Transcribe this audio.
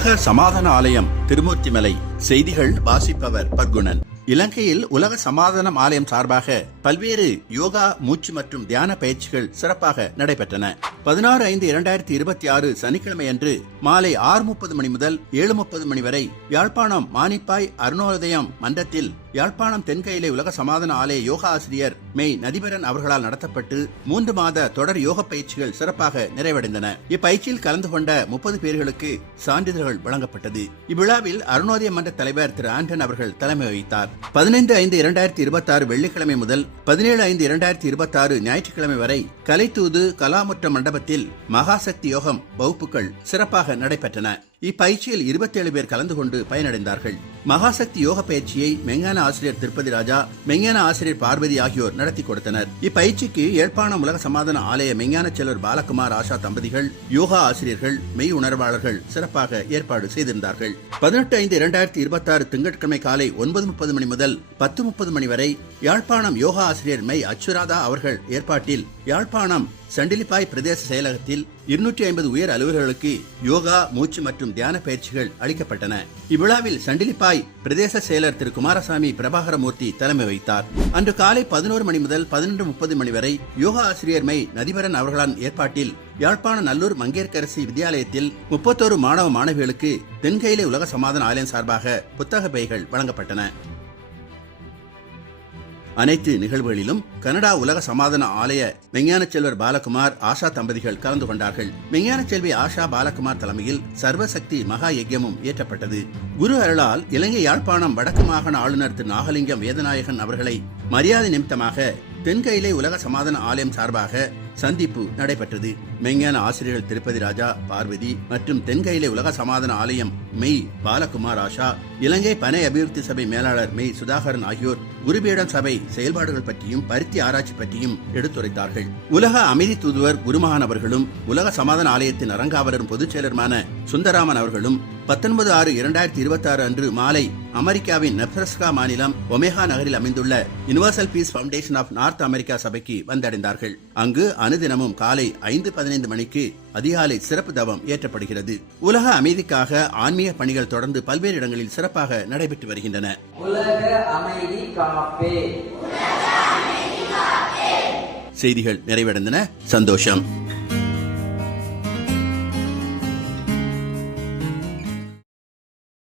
உலக சமாதான ஆலயம் திருமூர்த்திமலை. செய்திகள் வாசிப்பவர் பத்குணன். இலங்கையில் உலக சமாதானம் ஆலயம் சார்பாக பல்வேறு யோகா, மூச்சு மற்றும் தியான பயிற்சிகள் சிறப்பாக நடைபெற்றன. 16/5/2026 சனிக்கிழமை அன்று மாலை 6:30 மணி முதல் 7:30 மணி வரை யாழ்ப்பாணம் மானிப்பாய் அருணோதயம் மன்றத்தில் யாழ்ப்பாணம் தென்கையிலே உலக சமாதான ஆலய யோகா ஆசிரியர் மெய் நதிபரன் அவர்களால் நடத்தப்பட்டு 3 மாத தொடர் யோக பயிற்சிகள் சிறப்பாக நிறைவடைந்தன. இப்பயிற்சியில் கலந்து கொண்ட 30 பேர்களுக்கு சான்றிதழ்கள் வழங்கப்பட்டது. இவ்விழாவில் அருணோதய மன்ற தலைவர் திரு ஆண்டன் அவர்கள் தலைமை வகித்தார். 15/5/2026 வெள்ளிக்கிழமை முதல் 17/5/2026 ஞாயிற்றுக்கிழமை வரை கலைத்தூது கலாமுற்ற மண்டபத்தில் மகாசக்தி யோகம் வகுப்புகள் சிறப்பாக நடைபெற்றன. இப்பயிற்சியில் 27 பேர் கலந்து கொண்டு பயனடைந்தார்கள். மகாசக்தி யோக பயிற்சியை மெஞ்ஞான ஆசிரியர் திருப்பதி ராஜா, மெஞ்ஞான ஆசிரியர் பார்வதி ஆகியோர் நடத்தி கொடுத்தனர். இப்பயிற்சிக்கு யாழ்ப்பாணம் உலக சமாதான ஆலய மெஞ்ஞான செல்வர் பாலகுமார் ஆஷா தம்பதிகள், யோகா ஆசிரியர்கள், மெய் உணர்வாளர்கள் சிறப்பாக ஏற்பாடு செய்திருந்தார்கள். 18/5/2026 திங்கட்கிழமை காலை 9:30 மணி முதல் 10:30 மணி வரை யாழ்ப்பாணம் யோகா ஆசிரியர் மெய் அச்சுராதா அவர்கள் ஏற்பாட்டில் யாழ்ப்பாணம் சண்டிலிப்பாய் பிரதேச செயலகத்தில் 250 உயர் அலுவலர்களுக்கு யோகா, மூச்சு மற்றும் தியான பயிற்சிகள் அளிக்கப்பட்டன. இவ்விழாவில் சண்டிலிப்பாய் பிரதேச செயலர் திரு குமாரசாமி பிரபாகரமூர்த்தி தலைமை வைத்தார். அன்று காலை 11 மணி முதல் 12:30 மணி வரை யோகா ஆசிரியர் மெய் நதிபரன் அவர்களான் ஏற்பாட்டில் யாழ்ப்பாண நல்லூர் மங்கையர்க்கரசி வித்யாலயத்தில் 31 மாணவ மாணவிகளுக்கு தென்கையிலே உலக சமாதான ஆலயம் சார்பாக புத்தக பைகள் வழங்கப்பட்டன. அனைத்து நிகழ்வுகளிலும் கனடா உலக சமாதான ஆலய மெஞ்ஞான செல்வர் பாலகுமார், ஆஷா தம்பதிகள் கலந்து கொண்டார்கள். மெஞ்ஞான செல்வி ஆஷா பாலகுமார் தலைமையில் சர்வசக்தி மகா யஜ்யமும் ஏற்றப்பட்டது. குரு அருளால் இலங்கை யாழ்ப்பாணம் வடக்கு மாகாண ஆளுநர் திரு நாகலிங்கம் வேதநாயகன் அவர்களை மரியாதை நிமித்தமாக தென்கையிலே உலக சமாதான ஆலயம் சார்பாக சந்திப்பு நடைபெற்றது. மெஞ்ஞான ஆசிரியர்கள் திருப்பதி ராஜா, பார்வதி மற்றும் தென்கையிலே உலக சமாதான ஆலயம் மெய் பாலகுமார் ஆஷா, இலங்கை பனை அபிவிருத்தி சபை மேலாளர் மெய் சுதாகரன் ஆகியோர் குருபீடம் சபை செயல்பாடுகள் பற்றியும் பருத்தி ஆராய்ச்சி பற்றியும் எடுத்துரைத்தார்கள். உலக அமைதி தூதுவர் குருமகான் அவர்களும் உலக சமாதான ஆலயத்தின் அரங்காவலரும் பொதுச் செயலருமான சுந்தராமன் அவர்களும் 19/6/2026 அன்று மாலை அமெரிக்காவின் நெப்ரஸ்கா மாநிலம் ஒமேகா நகரில் அமைந்துள்ள Universal Peace Foundation of North America சபைக்கு வந்தடைந்தார்கள். அங்கு அனுதினமும் காலை 5:15 மணிக்கு அதிகாலை சிறப்பு தவம் ஏற்றப்படுகிறது. உலக அமைதிக்காக ஆன்மீக பணிகள் தொடர்ந்து பல்வேறு இடங்களில் சிறப்பாக நடைபெற்று வருகின்றன. செய்திகள் நிறைவடைந்தன. சந்தோஷம்.